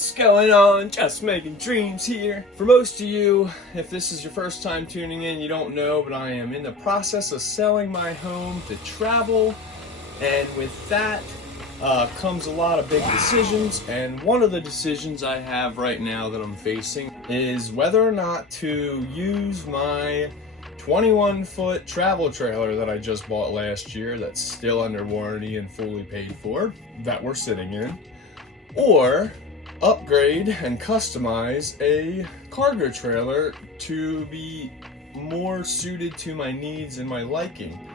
What's going on? Just Making Dreams here. For most of you, if this is your first time tuning in, you don't know, but I am in the process of selling my home to travel, and with that comes a lot of big decisions, and one of the decisions I have right now that I'm facing is whether or not to use my 21-foot travel trailer that I just bought last year that's still under warranty and fully paid for, that we're sitting in, or upgrade and customize a cargo trailer to be more suited to my needs and my liking.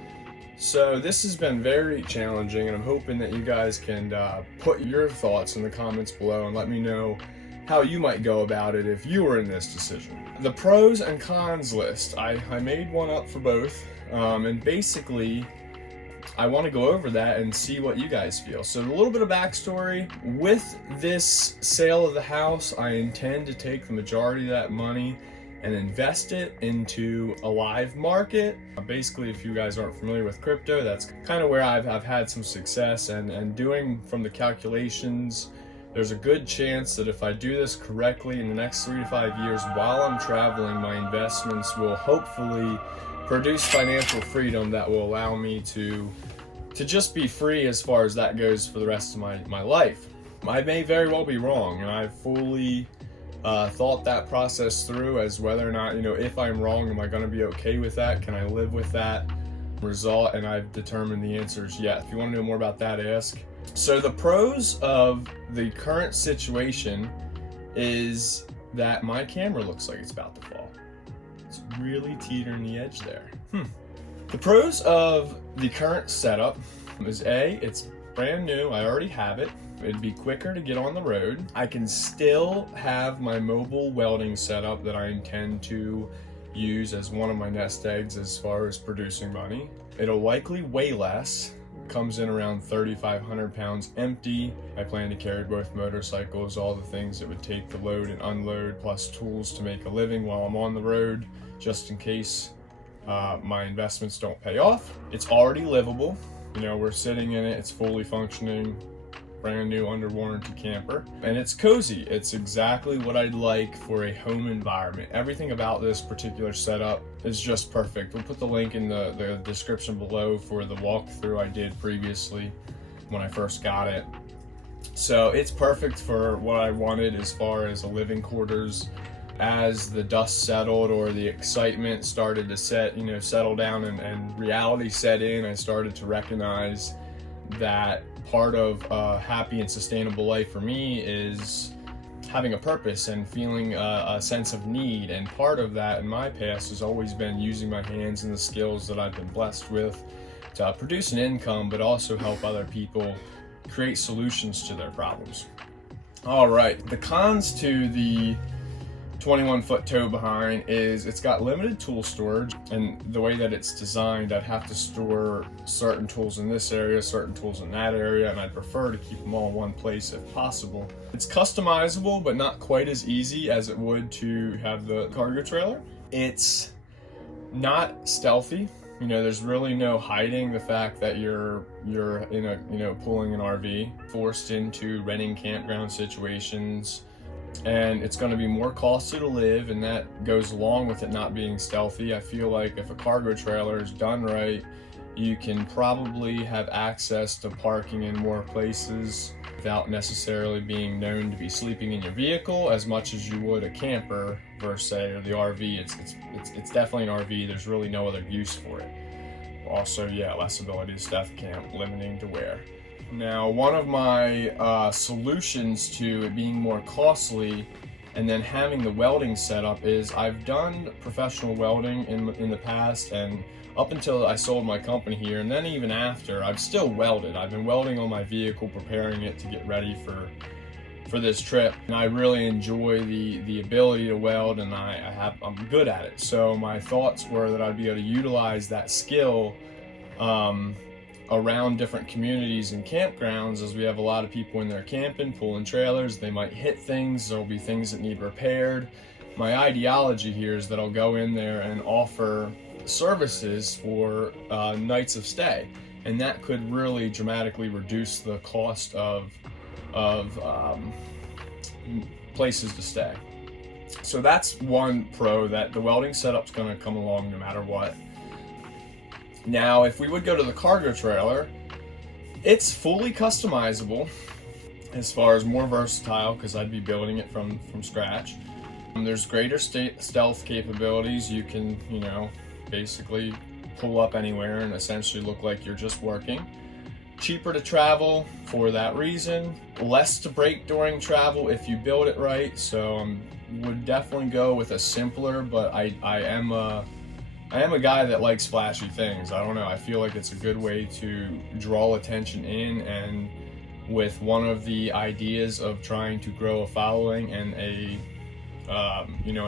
So this has been very challenging, and I'm hoping that you guys can put your thoughts in the comments below and let me know how you might go about it if you were in this decision. The pros and cons list, I made one up for both, and basically I want to go over that and see what you guys feel. So a little bit of backstory. With this sale of the house, I intend to take the majority of that money and invest it into a live market. Basically, if you guys aren't familiar with crypto, that's kind of where I've had some success, and doing from the calculations, there's a good chance that if I do this correctly in the next 3 to 5 years while I'm traveling, my investments will hopefully produce financial freedom that will allow me to just be free as far as that goes for the rest of my life. I may very well be wrong, and I've fully thought that process through as whether or not, if I'm wrong, am I going to be okay with that? Can I live with that result? And I've determined the answer is yes. If you want to know more about that, ask. So the pros of the current situation is that my camera looks like it's about to fall. It's really teetering the edge there. The pros of the current setup is A, it's brand new, I already have it. It'd be quicker to get on the road. I can still have my mobile welding setup that I intend to use as one of my nest eggs as far as producing money. It'll likely weigh less. Comes in around 3,500 pounds empty. I plan to carry both motorcycles, all the things that would take the load and unload, plus tools to make a living while I'm on the road, just in case my investments don't pay off. It's already livable. We're sitting in it, it's fully functioning, brand new under warranty camper, and it's cozy. It's exactly what I'd like for a home environment. Everything about this particular setup is just perfect. We'll put the link in the description below for the walkthrough I did previously when I first got it. So it's perfect for what I wanted as far as a living quarters. As the dust settled or the excitement started to settle down and reality set in, I started to recognize that part of a happy and sustainable life for me is having a purpose and feeling a sense of need. And part of that in my past has always been using my hands and the skills that I've been blessed with to produce an income, but also help other people create solutions to their problems. All right, the cons to the 21-foot tow behind is it's got limited tool storage, and the way that it's designed, I'd have to store certain tools in this area, certain tools in that area, and I'd prefer to keep them all in one place if possible. It's customizable, but not quite as easy as it would to have the cargo trailer. It's not stealthy. There's really no hiding the fact that you're in a pulling an RV, forced into renting campground situations. And it's going to be more costly to live, and that goes along with it not being stealthy. I feel like if a cargo trailer is done right, you can probably have access to parking in more places without necessarily being known to be sleeping in your vehicle as much as you would a camper versus say, or the RV. It's definitely an RV. There's really no other use for it. Also, less ability to staff camp, limiting to wear. Now, one of my solutions to it being more costly and then having the welding set up is I've done professional welding in the past, and up until I sold my company here, and then even after, I've still welded. I've been welding on my vehicle, preparing it to get ready for this trip, and I really enjoy the ability to weld, and I'm good at it. So my thoughts were that I'd be able to utilize that skill around different communities and campgrounds, as we have a lot of people in there camping, pulling trailers. They might hit things, there'll be things that need repaired. My ideology here is that I'll go in there and offer services for nights of stay, and that could really dramatically reduce the cost of places to stay. So that's one pro, that the welding setup's going to come along no matter what. Now, if we would go to the cargo trailer, it's fully customizable as far as more versatile, because I'd be building it from scratch. There's greater stealth capabilities. You can, basically pull up anywhere and essentially look like you're just working. Cheaper to travel for that reason. Less to break during travel if you build it right. So would definitely go with a simpler, but I am a guy that likes flashy things. I don't know, I feel like it's a good way to draw attention in, and with one of the ideas of trying to grow a following and an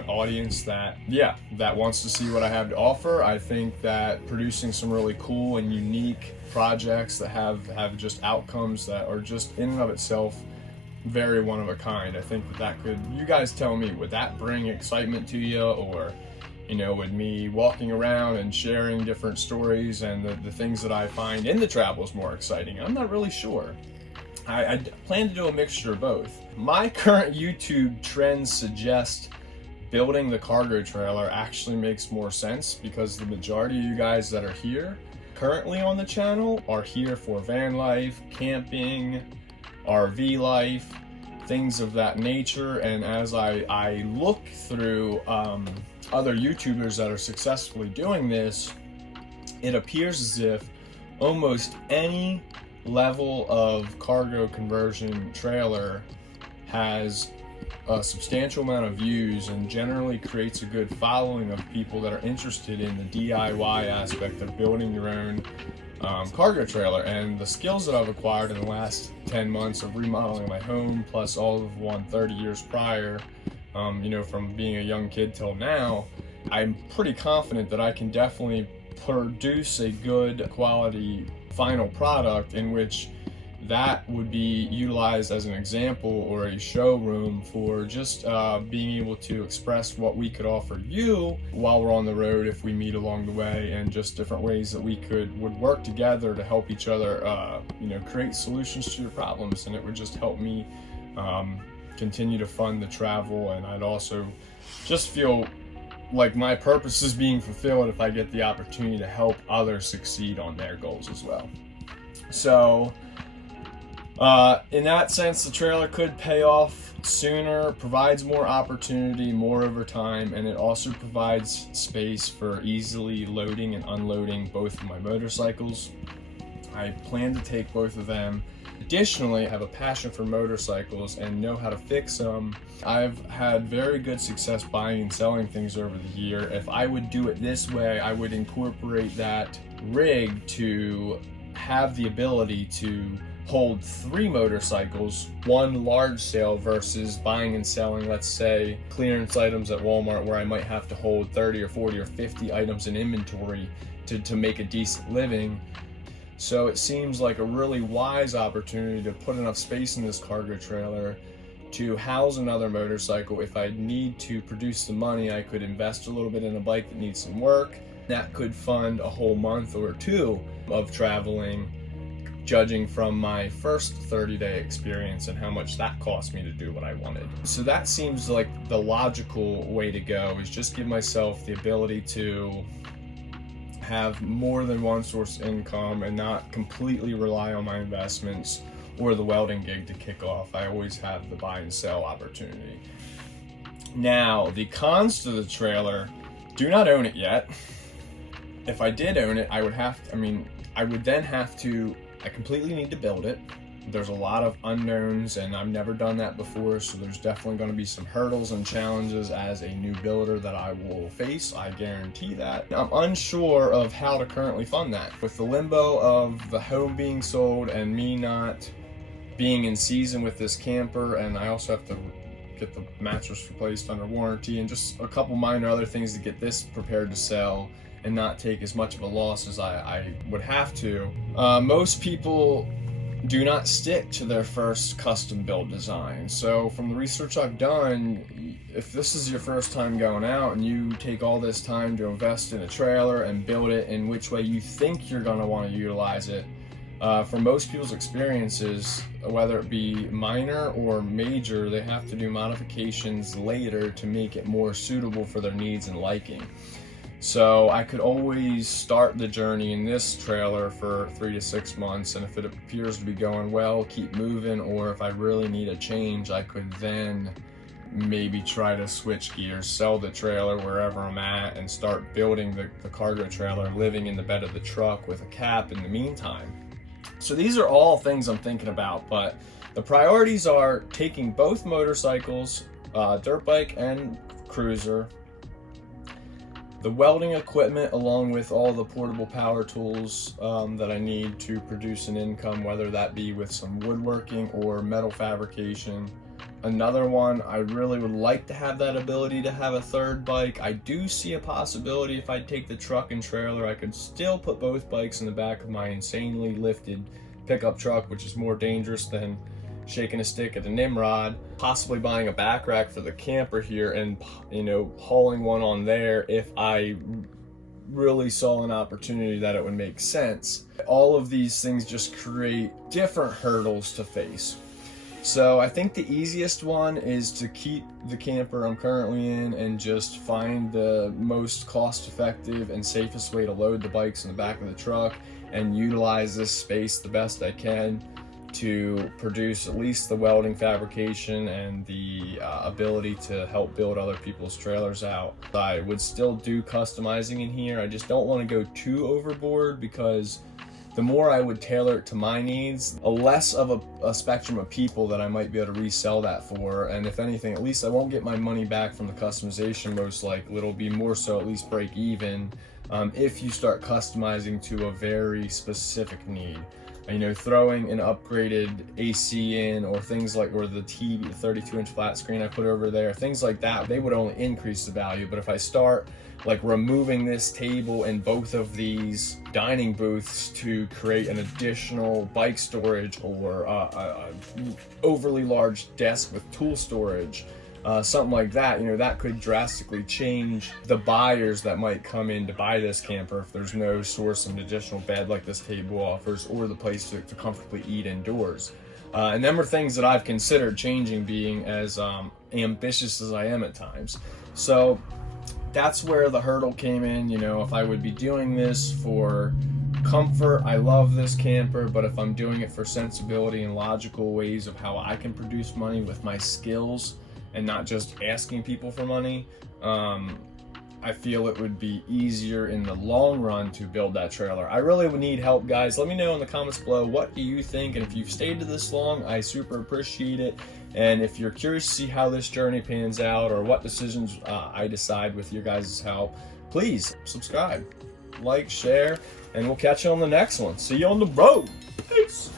audience that wants to see what I have to offer. I think that producing some really cool and unique projects that have just outcomes that are just in and of itself very one of a kind. I think that could, you guys tell me, would that bring excitement to you, or with me walking around and sharing different stories and the things that I find in the travel is more exciting? I'm not really sure. I plan to do a mixture of both. My current YouTube trends suggest building the cargo trailer actually makes more sense, because the majority of you guys that are here currently on the channel are here for van life, camping, RV life, things of that nature. And as I look through other YouTubers that are successfully doing this, it appears as if almost any level of cargo conversion trailer has a substantial amount of views and generally creates a good following of people that are interested in the DIY aspect of building your own cargo trailer. And the skills that I've acquired in the last 10 months of remodeling my home, plus all of 30 years prior, from being a young kid till now, I'm pretty confident that I can definitely produce a good quality final product in which that would be utilized as an example or a showroom for just being able to express what we could offer you while we're on the road if we meet along the way, and just different ways that we would work together to help each other create solutions to your problems. And it would just help me continue to fund the travel, and I'd also just feel like my purpose is being fulfilled if I get the opportunity to help others succeed on their goals as well. So in that sense, the trailer could pay off sooner, provides more opportunity, more over time, and it also provides space for easily loading and unloading both of my motorcycles. I plan to take both of them. Additionally, I have a passion for motorcycles and know how to fix them. I've had very good success buying and selling things over the year. If I would do it this way, I would incorporate that rig to have the ability to hold 3 motorcycles, one large sale versus buying and selling, let's say, clearance items at Walmart where I might have to hold 30 or 40 or 50 items in inventory to make a decent living. So it seems like a really wise opportunity to put enough space in this cargo trailer to house another motorcycle. If I need to produce the money, I could invest a little bit in a bike that needs some work. That could fund a whole month or 2 of traveling, judging from my first 30-day experience and how much that cost me to do what I wanted. So that seems like the logical way to go, is just give myself the ability to have more than one source of income and not completely rely on my investments or the welding gig to kick off. I always have the buy and sell opportunity. Now, the cons to the trailer: do not own it yet. If I did own it, I completely need to build it. There's a lot of unknowns, and I've never done that before, so there's definitely going to be some hurdles and challenges as a new builder that I will face. I guarantee that. I'm unsure of how to currently fund that. With the limbo of the home being sold and me not being in season with this camper, and I also have to get the mattress replaced under warranty and just a couple minor other things to get this prepared to sell and not take as much of a loss as I would have to. Most people do not stick to their first custom build design. So from the research I've done, if this is your first time going out and you take all this time to invest in a trailer and build it in which way you think you're going to want to utilize it, For most people's experiences, whether it be minor or major, they have to do modifications later to make it more suitable for their needs and liking. So I could always start the journey in this trailer for 3 to 6 months, and if it appears to be going well, keep moving, or if I really need a change, I could then maybe try to switch gears, sell the trailer wherever I'm at, and start building the cargo trailer, living in the bed of the truck with a cap in the meantime. So these are all things I'm thinking about, but the priorities are taking both motorcycles, dirt bike and cruiser, the welding equipment along with all the portable power tools that I need to produce an income, whether that be with some woodworking or metal fabrication. Another one, I really would like to have that ability to have a third bike. I do see a possibility if I take the truck and trailer, I could still put both bikes in the back of my insanely lifted pickup truck, which is more dangerous than shaking a stick at a Nimrod. Possibly buying a back rack for the camper here and, you know, hauling one on there if I really saw an opportunity that it would make sense. All of these things just create different hurdles to face. So I think the easiest one is to keep the camper I'm currently in and just find the most cost-effective and safest way to load the bikes in the back of the truck and utilize this space the best I can to produce at least the welding fabrication and the ability to help build other people's trailers out. I would still do customizing in here. I just don't want to go too overboard, because the more I would tailor it to my needs, the less of a spectrum of people that I might be able to resell that for. And if anything, at least I won't get my money back from the customization, most likely. It'll be more so at least break even if you start customizing to a very specific need. You know, throwing an upgraded AC in, or things like, or the TV, the 32-inch flat screen I put over there, things like that, they would only increase the value. But if I start like removing this table and both of these dining booths to create an additional bike storage, or a overly large desk with tool storage, something like that, you know, that could drastically change the buyers that might come in to buy this camper if there's no source of an additional bed like this table offers, or the place to comfortably eat indoors. And them are things that I've considered changing, being as ambitious as I am at times. So that's where the hurdle came in. You know, if I would be doing this for comfort, I love this camper, but if I'm doing it for sensibility and logical ways of how I can produce money with my skills and not just asking people for money, I feel it would be easier in the long run to build that trailer. I really would need help, guys. Let me know in the comments below, what do you think? And if you've stayed to this long, I super appreciate it. And if you're curious to see how this journey pans out, or what decisions I decide with your guys' help, please subscribe, like, share, and we'll catch you on the next one. See you on the road. Peace.